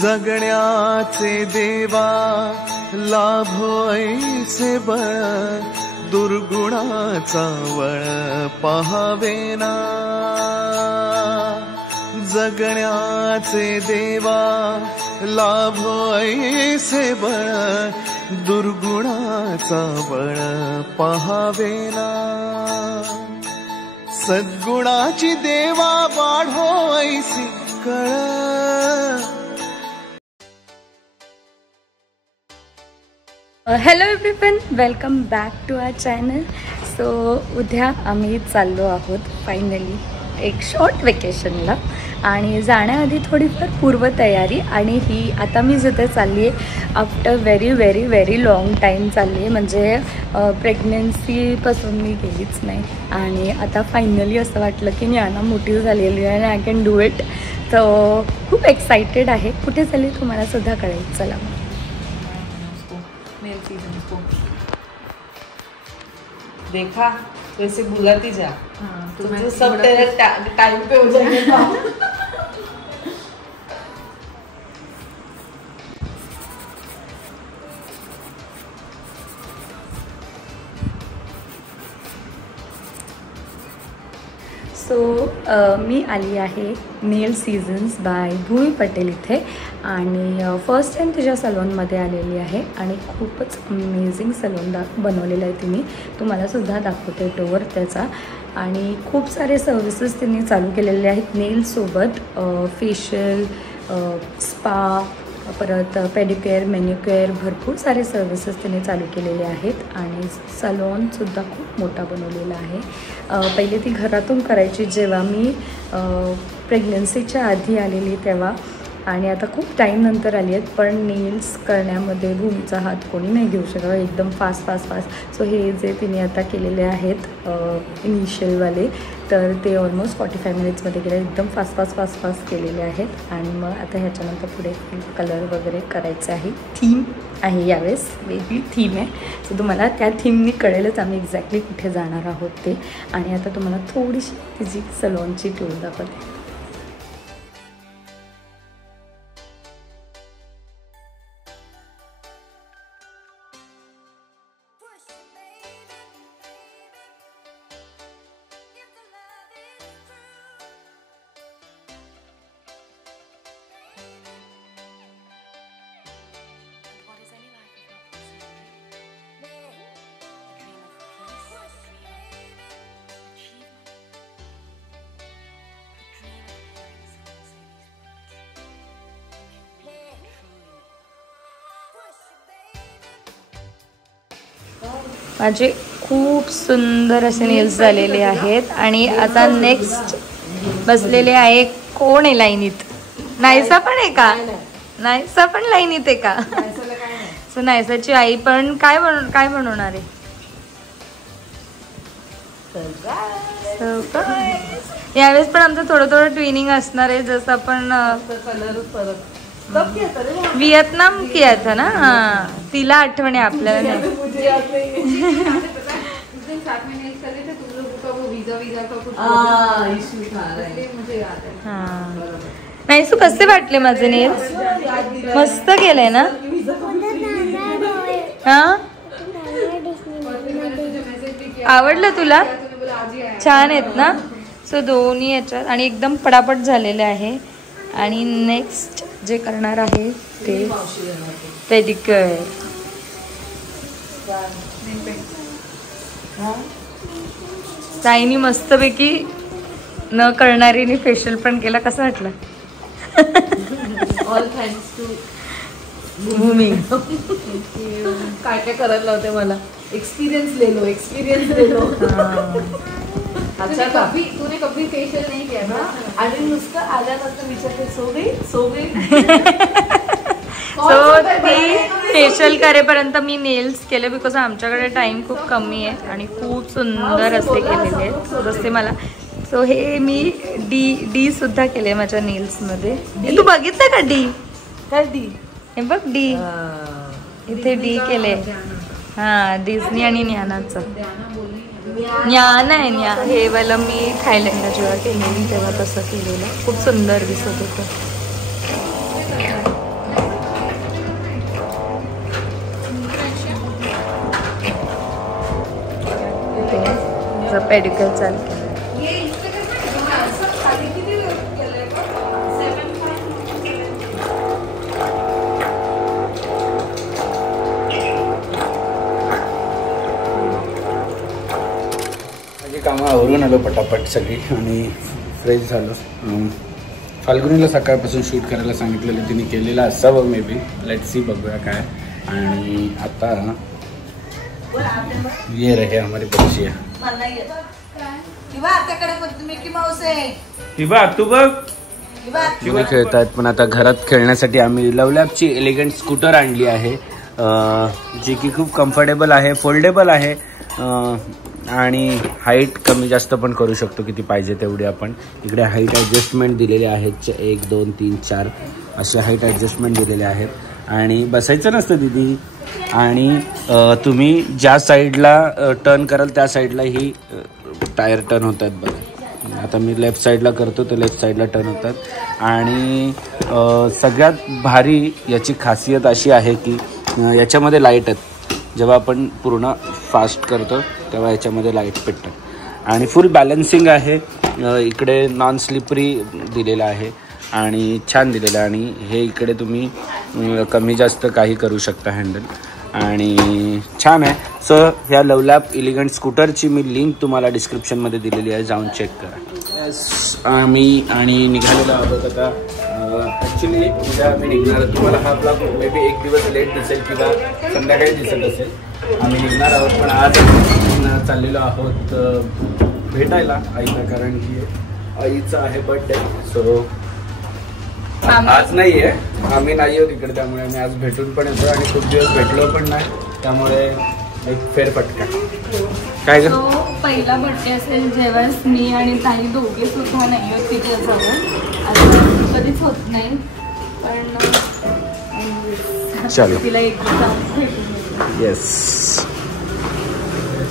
जगण्याचे देवा लाभो ऐसे बळ, दुर्गुणाचा वळ पहावेना। जगण्याचे देवा लाभो ऐसे बळ, दुर्गुणाचा बळ पहावेना। सद्गुणाची देवा वाढो ऐसी कळ। Hello everyone, welcome back to our channel. So उद्या आम्ही चाललो आहोत फायनली एक शॉर्ट वेकेशनला, आणि जाण्याआधी थोडीफार पूर्वतयारी। आणि ही आता मी जिथे चालली आहे after very very very long time चालली आहे, म्हणजे प्रेग्नन्सीपासून मी गेलीच नाही। आणि आता फायनली असं वाटलं की ज्ञाना मोठी झालेली आहे आणि आय कॅन डू इट। तर खूप एक्साइटेड आहे। कुठे चालली तुम्हाला सुद्धा कळेल। चला देखा वैसे बुलाती जा। तो सब तेरे टाइम पे हो जाएगा। सो मी आली आहे नेल सीझन्स बाय भूमी पटेल इथे, आणि फर्स्ट टाईम तिच्या सलूनमध्ये आलेली आहे। आणि खूपच अमेझिंग सलून बनवलेलं आहे तिने। तुम्हालासुद्धा दाखवते टूर त्याचा। आणि खूप सारे सर्विसेस तिने चालू केलेले आहेत नेलसोबत, फेशियल, स्पा, परत पेडिक्युअर, मॅनिक्युअर, भरपूर सारे सर्विसेस तिने चालू केलेले आहेत। आणि सलॉनसुद्धा खूप मोठा बनवलेला आहे। पहिले ती घरातून करायची जेव्हा मी प्रेग्नन्सीच्या आधी आलेली तेव्हा, आणि आता खूप टाईम नंतर आली आहेत। पण नेल्स करण्यामध्ये भूमीचा हात कोणी नाही घेऊ शकत, एकदम फास्ट फास्ट फास्ट। सो हे जे तिने आता केलेले आहेत इनिशियलवाले, तर ते ऑलमोस्ट 45 मिनिट्समध्ये केले, एकदम फास्ट फास्ट फास्ट फास्ट केलेले आहेत। आणि मग आता ह्याच्यानंतर पुढे कलर वगैरे करायचं आहे। थीम आहे यावेळेस, वेगळी थीम आहे। सो तुम्हाला त्या थीमनी कळेलच आम्ही एक्झॅक्टली कुठे जाणार आहोत ते। आणि आता तुम्हाला थोडीशी तिची सलॉनची टूर दाखवते। माझे खूप सुंदर असे नेल्स झालेले आहेत। आणि आता नेक्स्ट बसलेले आहे, कोण आहे लाईनीत? नायसा पण आहे का? नायसा पण लाईनीत आहे का? सो नायसाची आई पण काय बनवणार आहे? यावेळेस पण आमचं थोडं थोडं ट्विनिंग असणार आहे, जसं आपण वियतनाम किया था ना। हाँ, तिला आठवण आहे आपल्याला नाही। नाही सु कसे वाटले माझे नेल्स? मस्त केलंय ना? हा, आवडलं तुला? छान आहेत ना? सो दोन्ही याच्यात आणि एकदम पटापट झालेले आहे। आणि नेक्स्ट जे करणार आहे ते पेडिक्युअर। ताईनी मस्तपैकी न करणारीने फेशियल पण केला। कसं वाटलं? ऑल थँक्स टू भूमी। काय काय करायला लावते मला। एक्सपीरियंस ले लो। अच्छा, तूने कभी फेशियल नहीं किया ना? आणि नुसतं आल्यानंतर विचारते सो गई। सो ती फेशियल करेपर्यंत मी नेल्स केले, बिकॉज आमच्याकडे टाइम खूप कमी आहे आणि खूप सुंदर असे केलेले आहेत जसे मला। सो हे मी डी सुद्धा केले माझ्या नेल्समध्ये। तू बघितलं का डी? काय डी? हे बघ डी, इथे डी केले। हा, डिझनी आणि ज्ञानाचं। ज्ञान आहे न्या, हे वाला मी थायलंडला जेव्हा केलेली तेव्हा तसं केलेलं, खूप सुंदर दिसत होतं। पेडिक्युअर चालू केलं. कामं आवरून आलो पटापट सगळी आणि फ्रेश झालो. फाल्गुनीला सकाळपासून शूट करायला सांगितलेलं तिने केलेलं असावं मे बी. लेट सी, बघूया काय. आणि आता ये रहे हमारी बच्चियाँ. तू बघ खेळतात. पण आता घरात खेळण्यासाठी आम्ही लवलॅबची एलिगंट स्कूटर आणली आहे, जी की खूप कम्फर्टेबल आहे, फोल्डेबल आहे आणि हाईट कमी जास्त पण करू शकतो किती पाहिजे तेवढी आपण. इकडे हाईट ॲडजस्टमेंट दिलेले आहेत, 1 2 3 4 असे हाईट ॲडजस्टमेंट दिलेले आहेत. आणि बसायचं नसतं दीदी. आणि तुम्ही ज्या साईडला टर्न कराल त्या साईडला ही टायर टर्न होतात बघा. आता मी लेफ्ट साईडला करतो तर लेफ्ट साईडला टर्न होतात. आणि सगळ्यात भारी याची खासियत अशी आहे की याच्यामध्ये लाईट आहेत. जेव्हा आपण पूर्ण फास्ट करतो तेव्हा याच्यामध्ये लाईट पेटतात. आणि फुल बॅलन्सिंग आहे. इकडे नॉन स्लिपरी दिलेलं आहे आणि छान दिलेलं आहे. आणि हे इकडे तुम्ही कमी जास्त काही करू शकता हँडल आणि छान आहे. सो ह्या लवलॅब एलिगंट स्कूटरची मी लिंक तुम्हाला डिस्क्रिप्शनमध्ये दिलेली आहे, जाऊन चेक करा. येस, आम्ही आणि निघालेलो आहोत आता. ॲक्च्युली उद्या आम्ही निघणार. तुम्हाला हा ब्लॉग मे बी 1 दिवस लेट दिसेल किंवा संध्याकाळी दिसत असेल. आम्ही निघणार आहोत, पण आज आम्ही चाललेलो आहोत भेटायला आईला, कारण की आईचा आहे बर्थडे. सो आज नाही आहे, आम्ही नाही आहोत इकडे, त्यामुळे आम्ही आज भेटून पण येतो आणि खूप दिवस भेटलो पण नाही, त्यामुळे एक फेरफटका. काय ग, पहिला बर्थडे असेल जेव्हा मी आणि ताई दोघे सुद्धा नाही होत तिच्याजवळ. आता कधीच होत नाही, पण चलो तिला एक भेटून. येस,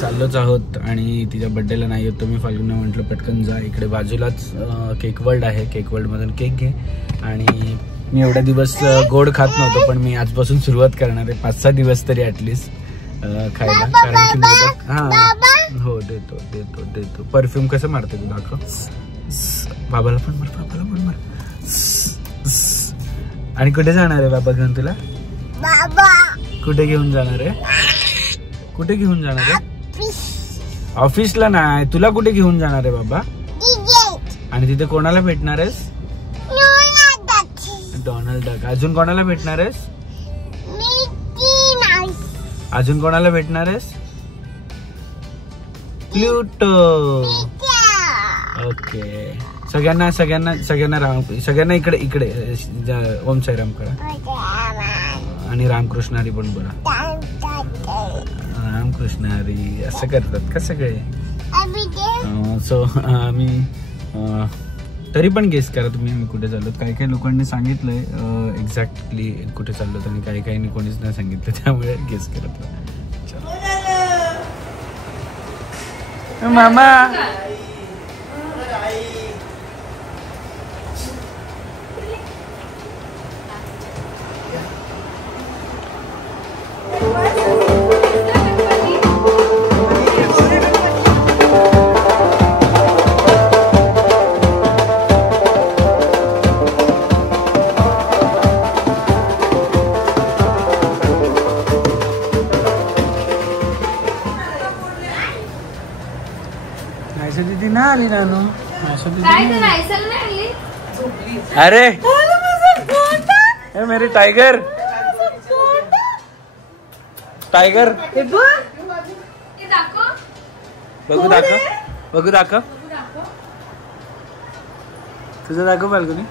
चाललोच आहोत आणि तिच्या बड्डेला नाही होत. तुम्ही फाल्गुनला म्हटलं पटकन जा, इकडे बाजूलाच केक वर्ल्ड आहे, केक वर्ल्डमधून केक घे. आणि मी एवढ्या दिवस गोड खात नव्हतो, पण मी आजपासून सुरुवात करणार आहे 5-6 दिवस तरी ॲटलिस्ट खायला, कारण की मोदक. हां हो, देतो देतो देतो. परफ्यूम कसं मारते तू, दाखव. बाबाला पण मार, बाबाला पण मार. आणि कुठे जाणार आहे बाबा घेऊन तुला? कुठे घेऊन जाणार आहे? कुठे घेऊन जाणार आहे? ऑफिसला नाही, तुला कुठे घेऊन जाणार आहे बाबा? आणि तिथे कोणाला भेटणार आहेस? Donald duck. अजून कोणाला भेटणार आहेस? अजून कोणाला भेटणार आहेस? प्लुटो. ओके, सगळ्यांना सगळ्यांना सगळ्यांना राम, सगळ्यांना इकडे इकडे ओम साईराम करा आणि रामकृष्ण हरी पण बोला. रामकृष्ण हरी असं करतात का सगळे? सो आम्ही तरी पण गेस करा तुम्ही आम्ही कुठे चाललो. काही काही लोकांनी सांगितलंय एक्झॅक्टली कुठे चाललो आणि काही काही कोणीच नाही सांगितलं, त्यामुळे गेस करत मामा. दीदी ना आली नानू. अरे मेरी टाइगर, टाइगर बघू दाखव, बघू दाखव, तुझं दाखव फाल्गुनी.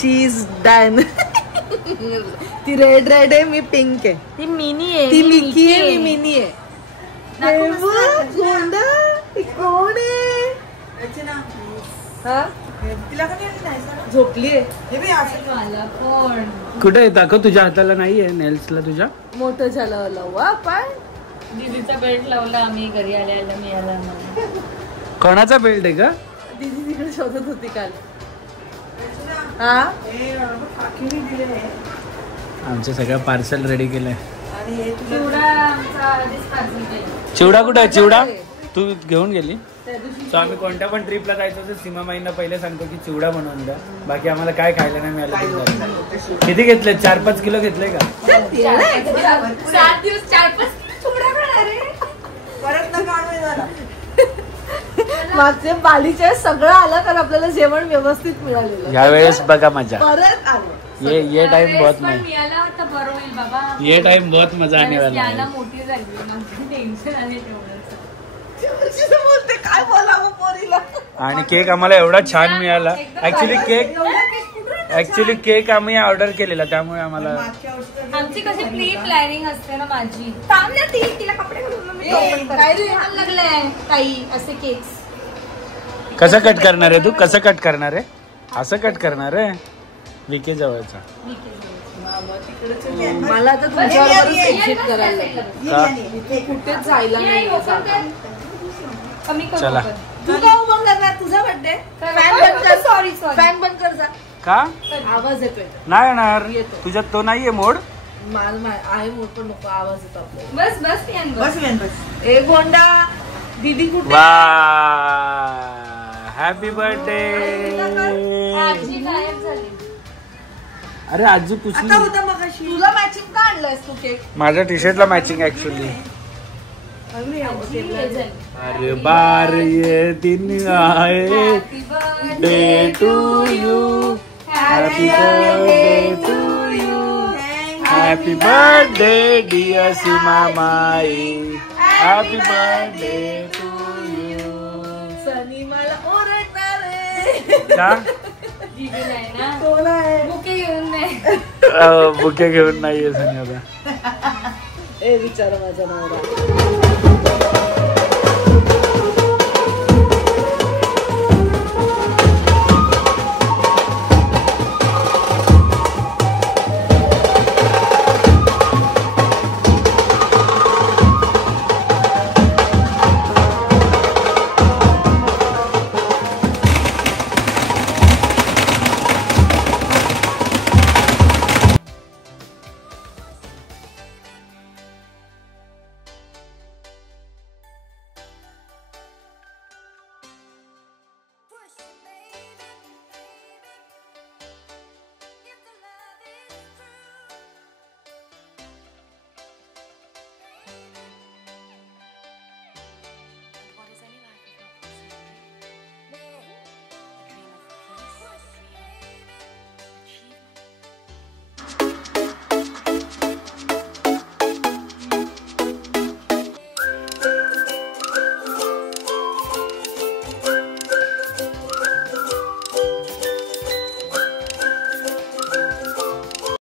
शी इज डन. ती रेड रेड आहे, मी पिंक आहे. ती मिनी आहे, ती मिकी आहे, मी मिनी आहे. कोण आहे? झोपली आहे. कुठे दाखव, तुझ्या हाताला नाही आहे नेल्सला तुझ्या? मोठं झालं वा. पण दीदीचा बेल्ट लावला आम्ही घरी आल्या मिळाला. कोणाचा बेल्ट आहे का? दीदी तिकडे शोधत होती काल. हा, आमचं सगळं पार्सल रेडी केलंय. चिवडा कुठे आहे? चिवडा तू घेऊन गेली. सो आम्ही कोणत्या पण ट्रिपला जायचो तर सीमाबाईंना पहिले सांगतो की चिवडा बनवून द्या. बाकी आम्हाला काय खायला नाही मिळालं. किती घेतले? 4-5 किलो घेतले का? 7 दिवस 4-5 चिवडा खाणार आहे. मागच्या बालीच्या सगळं आलं तर आपल्याला जेवण व्यवस्थित मिळालेलं. यावेळेस बघा मजा. परत आलं. ये टाइम बहुत नाही. मिळाला होता बरं होईल बाबा. ये टाइम बहुत मजा आने वाला है. याला मोठी झाली टेन्शन आले तेवढंच. बोलते काय बोलावं पोरीला. आणि केक आम्हाला एवढा छान मिळाला. ऍक्च्युली केक आम्ही ऑर्डर केलेला त्यामुळे आम्हाला. आमची कशी प्री प्लॅनिंग असते ना माझी. थांबल्या तिला कपडे घालून काय लागलंय ताई असे केक्स. कसं कट करणार आहे तू? कसं कट करणार आहे? असं कट करणार आहे विके जवळचा. मला आता तुझ्याबरोबर फ्रेंडशिप करायला लागेल. इथे कुठेच जायला नाही. कमी करू चला. तू का उभं करणार? तुझा बर्थडे. फॅन बंद कर. सॉरी फॅन बंद कर जा. का आवाज येतोय. नाही येणार तुझ्यात तो नाहीये मोड. माल आहे मोड पण नको आवाज येतो आपल्याला. बस ए गोंडा दीदी कुठे? वा हॅपी बर्थडे. आजी गायब झाली. अरे आजी पुसली. तुला मॅचिंग का आणलंयस तू केक? माझ्या टी शर्टला मॅचिंग ऍक्च्युली. अरे बार ये दिन आए day to you. Happy birthday to you. Happy birthday dear Seema Mai. Happy birthday to you. Sunny मला ओरडणार आहे. का? बुके घेऊन नाही. बुके घेऊन नाहीये सनी आता. ए विचार माझा नवरा.